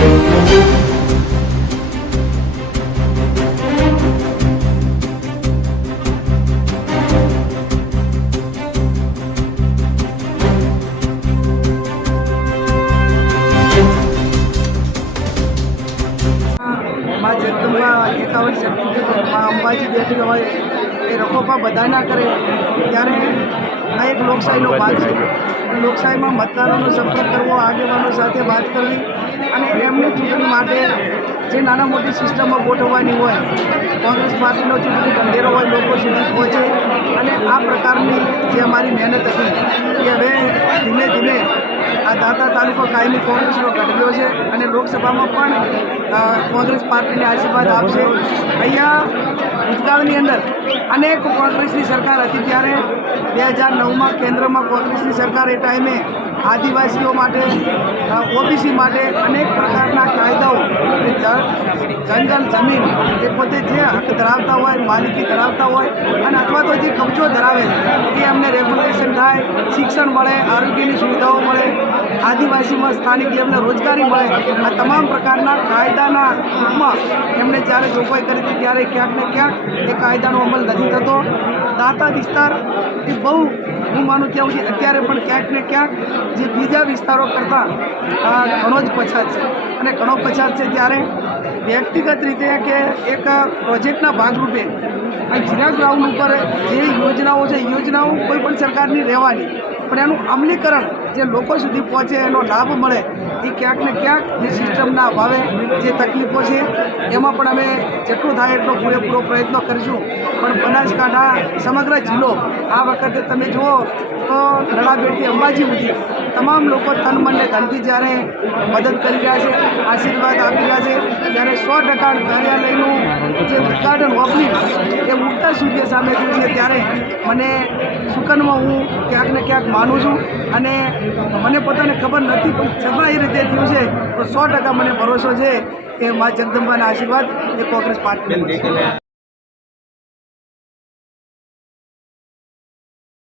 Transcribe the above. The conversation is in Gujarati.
माँ जगदम्बा 51 शक्ति माँ अंबाजी बेटी હોય એ રખોપા બધા ના કરે ત્યારે આ એક લોકશાહીનો ભાગ છે। લોકશાહીમાં મતદારોનો સંપર્ક કરવો, આગેવાનો સાથે વાત કરવી અને એમની ચૂંટણી માટે જે નાના મોટી સિસ્ટમો ગોઠવવાની હોય, કોંગ્રેસ પાર્ટીનો ચૂંટણી ઢંઢેરો હોય, લોકો સુધી પહોંચે અને આ પ્રકારની જે અમારી મહેનત હતી એ હવે ધીમે ધીમે આ દાતા તાલુકો કાયમી કોંગ્રેસનો ઘટવ્યો છે અને લોકસભામાં પણ કોંગ્રેસ પાર્ટીને આશીર્વાદ આપશે। અહીંયા ભૂતકાળની અંદર અનેક કોંગ્રેસની સરકાર હતી ત્યારે 2009માં કેન્દ્રમાં કોંગ્રેસની સરકાર એ ટાઈમે આદિવાસીઓ માટે, ઓબીસી માટે અનેક પ્રકારના કાયદાઓ, જંગલ જમીન એ પોતે જે હક ધરાવતા હોય, માલિકી ધરાવતા હોય અને અથવા તો જે કબજો ધરાવે એ અમને રેગ્યુલેશન થાય, શિક્ષણ મળે, આરોગ્યની સુવિધાઓ મળે, આદિવાસીમાં સ્થાનિક એમને રોજગારી મળે, આ તમામ પ્રકારના કાયદાના રૂપમાં એમણે જ્યારે જોગવાઈ કરી હતી ત્યારે ક્યાંક ને ક્યાંક એ કાયદાનો અમલ નથી થતો। દાતા વિસ્તાર એ બહુ હું માનું ત્યાં સુધી અત્યારે પણ ક્યાંક ને ક્યાંક જે બીજા વિસ્તારો કરતાં ઘણો જ પછાત છે અને ઘણો પછાત છે। ત્યારે વ્યક્તિગત રીતે કે એક પ્રોજેક્ટના ભાગરૂપે આ જીરા ગ્રાઉન્ડ ઉપર જે યોજનાઓ છે, યોજનાઓ કોઈ પણ સરકારની રહેવાની, પણ એનું અમલીકરણ જે લોકો સુધી પહોંચે, એનો લાભ મળે, એ ક્યાંક ને ક્યાંક જે સિસ્ટમના અભાવે જે તકલીફો છે એમાં પણ અમે જેટલું થાય એટલો પૂરેપૂરો પ્રયત્ન કરીશું। પણ બનાસકાંઠા સમગ્ર જિલ્લો આ વખતે તમે જુઓ તો નડાબેટથી અંબાજી સુધી તમામ લોકો તન મનને ધનથી જ્યારે મદદ કરી રહ્યા છે, આશીર્વાદ આપી રહ્યા છે, ત્યારે 100% કાર્યાલયનું જે ઉદ્ઘાટન ઓપનિંગ એ ઉગતા સૂર્ય સામે થયું છે ત્યારે મને સુકનમાં હું ક્યાંક ને ક્યાંક માનું છું અને મને પોતાને ખબર નથી પણ છતાં એ રીતે થયું છે તો 100% મને ભરોસો છે કે મા જગદંબાના આશીર્વાદ એ કોંગ્રેસ પાર્ટી